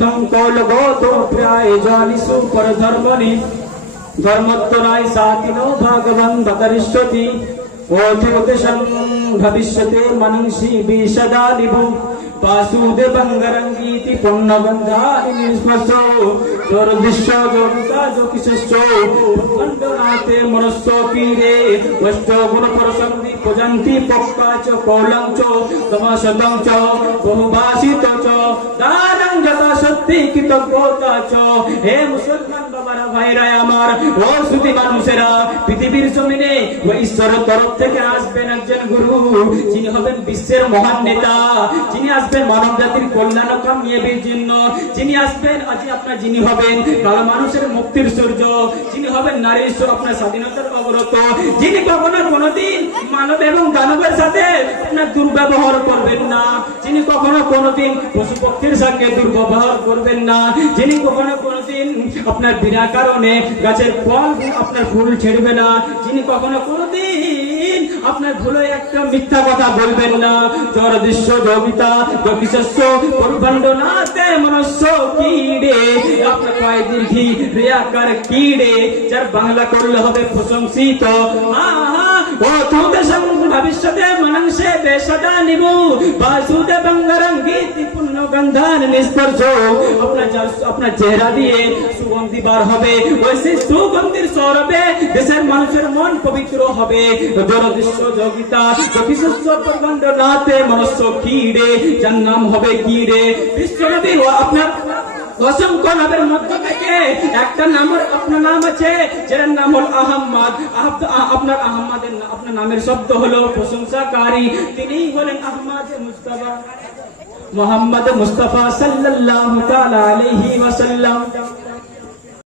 ইতং কলগত প্রায় জানিসু পর ধর্মনি ধর্মত্তরায় সাতিনো ভাগবন বদরিষ্যতি ওথোদেশং ভবিষ্যতে মনীষী বিশদা নিভু বাসুদেবঙ্গরঙ্গীতি পুণ্যগন্ধানি নিস্পর্শো দুর্দৃশ্য যোগিতা যোগিশস্য খণ্ডনাতে মনস্য পীরে অষ্ট গুণ পরসন্দি পূজন্তি পক্কাচ কৌলং চ তমসদং চ বহুভাষিত চ দানং যথা সত্যি কৃতজ্ঞতা চ। হে মুসলমান বাবারা ভাইরা আমার, ও সুধী মানুষেরা, পৃথিবীর জমিনে ও ঈশ্বরের তরফ থেকে আসবেন একজন গুরু, যিনি হবেন বিশ্বের মহান নেতা, যিনি আসবেন মানব জাতির কল্যাণ কামিয়াবির জন্য, যিনি আসবেন আজ আপনার, যিনি হবেন কালো মানুষের মুক্তির সূর্য, যিনি হবেন নারীর আপনার স্বাধীনতার অবরত, যিনি কখনো কোনোদিন মানব এবং দানবের সাথে আপনার দুর্ব্যবহার করবেন না, যিনি কখনো কোনোদিন পশু পক্ষীর সাথে দুর্ব্যবহার করবেন না, যিনি কখনো কোনোদিন আপনার বিনা কারণে গাছের ফল আপনার ফুল ছেড়বে না, যিনি কখনো কোনোদিন আপনার ভুলে একটা মিথ্যা কথা বলবেন না। জর দৃশ্য যোগিতা যোগিশস্য পরিভণ্ডনাতে মনস্য কিড়ে, আপনার পায়ে দীর্ঘি রিয়াকার কিড়ে, যার বাংলা করলে হবে প্রশংসিত। ও তুদেশং ভবিষ্যতে মনংসে বেশদা নিবু বাসুদেবঙ্গরঙ্গীতি পুণ্যগন্ধান নিস্পর্শ, আপনার চেহারা দিয়ে সুগন্ধি বার হবে, ওই সেই সুগন্ধির সৌরভে দেশের মানুষের মন পবিত্র হবে। জরদৃশ্য যোগিতা যোগিশস্য পরিভণ্ডনাতে মনস্য কিড়ে, যার নাম হবে কিড়ে। বিশ্বনবী ও আপনার অসংখ্য নামের মধ্য থেকে একটা নামের আপনার নাম আছে, যার নাম হল আহম্মদ। আপনার আহম্মদের আপনার নামের শব্দ হলো প্রশংসাকারী, তিনিই হলেন আহমদ মুস্তাফা মুহাম্মদ মুস্তাফা সাল্লাল্লাহু তাআলা আলাইহি ওয়াসাল্লাম।